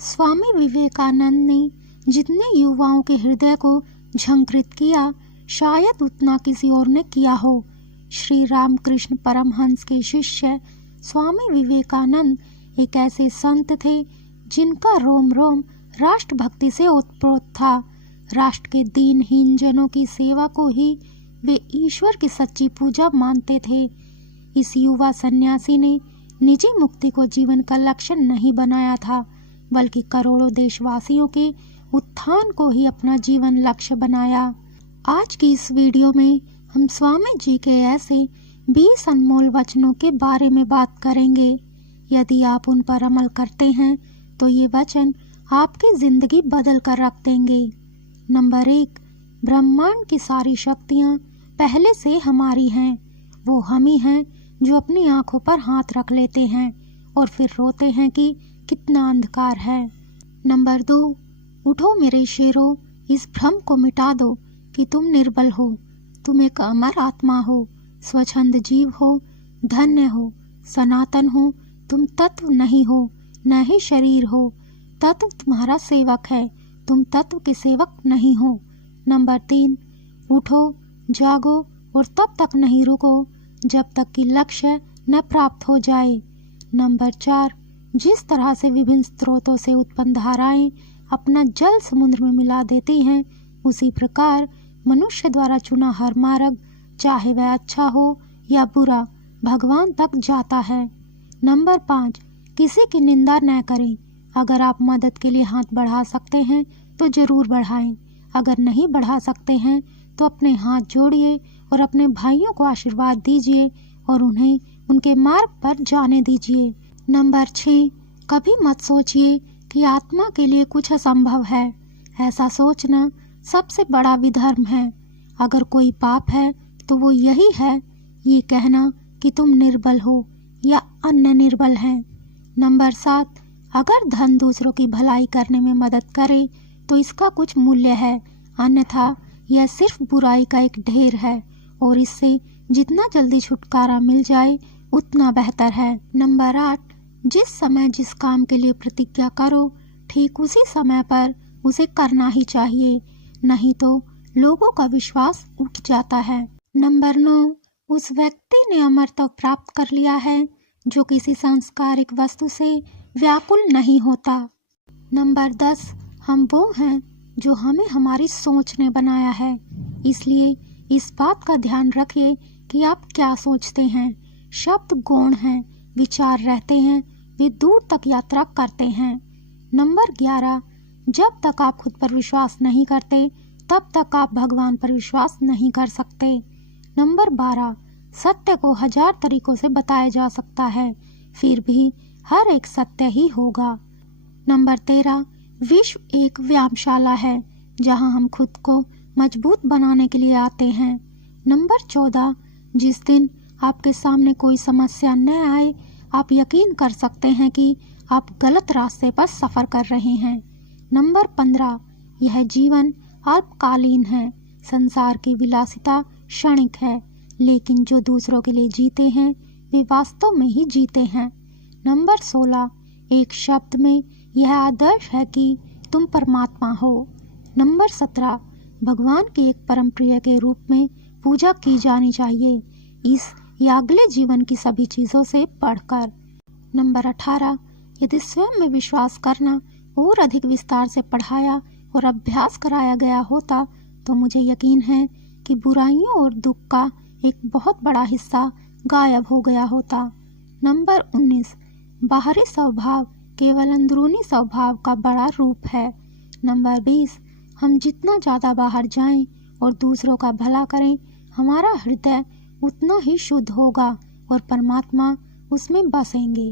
स्वामी विवेकानंद ने जितने युवाओं के हृदय को झंकृत किया, शायद उतना किसी और ने किया हो। श्री रामकृष्ण परमहंस के शिष्य स्वामी विवेकानंद एक ऐसे संत थे जिनका रोम रोम राष्ट्रभक्ति से ओतप्रोत था। राष्ट्र के दीनहीन जनों की सेवा को ही वे ईश्वर की सच्ची पूजा मानते थे। इस युवा सन्यासी ने निजी मुक्ति को जीवन का लक्ष्य नहीं बनाया था, बल्कि करोड़ों देशवासियों के उत्थान को ही अपना जीवन लक्ष्य बनाया। आज की इस वीडियो में हम स्वामी जी के ऐसे 20 अनमोल वचनों के बारे में बात करेंगे। यदि आप उन पर अमल करते हैं तो ये वचन आपकी जिंदगी बदल कर रख देंगे। नंबर 1, ब्रह्मांड की सारी शक्तियाँ पहले से हमारी हैं। वो हम ही हैं जो अपनी आंखों पर हाथ रख लेते हैं और फिर रोते हैं कि कितना अंधकार है। नंबर 2, उठो मेरे शेरों, इस भ्रम को मिटा दो कि तुम निर्बल हो। तुम एक अमर आत्मा हो, स्वच्छंद जीव हो, धन्य हो, सनातन हो। तुम तत्व नहीं हो, न ही शरीर हो। तत्व तुम्हारा सेवक है, तुम तत्व के सेवक नहीं हो। नंबर 3, उठो, जागो और तब तक नहीं रुको जब तक कि लक्ष्य न प्राप्त हो जाए। नंबर 4, जिस तरह से विभिन्न स्रोतों से उत्पन्न धाराएं अपना जल समुद्र में मिला देती हैं, उसी प्रकार मनुष्य द्वारा चुना हर मार्ग, चाहे वह अच्छा हो या बुरा, भगवान तक जाता है। नंबर 5, किसी की निंदा न करें। अगर आप मदद के लिए हाथ बढ़ा सकते हैं तो जरूर बढ़ाएं। अगर नहीं बढ़ा सकते हैं तो अपने हाथ जोड़िए और अपने भाइयों को आशीर्वाद दीजिए और उन्हें उनके मार्ग पर जाने दीजिए। नंबर 6, कभी मत सोचिए कि आत्मा के लिए कुछ असंभव है। ऐसा सोचना सबसे बड़ा विधर्म है। अगर कोई पाप है तो वो यही है, ये कहना कि तुम निर्बल हो या अन्य निर्बल हैं। नंबर 7, अगर धन दूसरों की भलाई करने में मदद करे तो इसका कुछ मूल्य है, अन्यथा यह सिर्फ बुराई का एक ढेर है और इससे जितना जल्दी छुटकारा मिल जाए उतना बेहतर है। नंबर 8, जिस समय जिस काम के लिए प्रतिज्ञा करो, ठीक उसी समय पर उसे करना ही चाहिए, नहीं तो लोगों का विश्वास उठ जाता है। नंबर 9, उस व्यक्ति ने अमरत्व प्राप्त कर लिया है जो किसी सांस्कारिक वस्तु से व्याकुल नहीं होता। नंबर 10, हम वो हैं जो हमें हमारी सोच ने बनाया है, इसलिए इस बात का ध्यान रखिए कि आप क्या सोचते हैं। शब्द गौण हैं, विचार रहते हैं, वे दूर तक यात्रा करते हैं। नंबर 11, जब तक आप खुद पर विश्वास नहीं करते तब तक आप भगवान पर विश्वास नहीं कर सकते। नंबर 12, सत्य को 1000 तरीकों से बताया जा सकता है, फिर भी हर एक सत्य ही होगा। नंबर 13, विश्व एक व्यायामशाला है जहां हम खुद को मजबूत बनाने के लिए आते हैं। नंबर 14, जिस दिन आपके सामने कोई समस्या न आए, आप यकीन कर सकते हैं कि आप गलत रास्ते पर सफर कर रहे हैं। नंबर 15, यह जीवन अल्पकालीन है। संसार की विलासिता क्षणिक है, लेकिन जो दूसरों के लिए जीते हैं वे वास्तव में ही जीते हैं। नंबर 16, एक शब्द में यह आदर्श है कि तुम परमात्मा हो। नंबर 17, भगवान की एक परम प्रिय के रूप में पूजा की जानी चाहिए, इस या अगले जीवन की सभी चीजों से बढ़कर। नंबर 18, यदि स्वयं में विश्वास करना और अधिक विस्तार से पढ़ाया और अभ्यास कराया गया होता तो मुझे यकीन है कि बुराइयों और दुख का एक बहुत बड़ा हिस्सा गायब हो गया होता। नंबर 19, बाहरी स्वभाव केवल अंदरूनी स्वभाव का बड़ा रूप है। नंबर 20, हम जितना ज़्यादा बाहर जाएं और दूसरों का भला करें, हमारा हृदय उतना ही शुद्ध होगा और परमात्मा उसमें बसेंगे।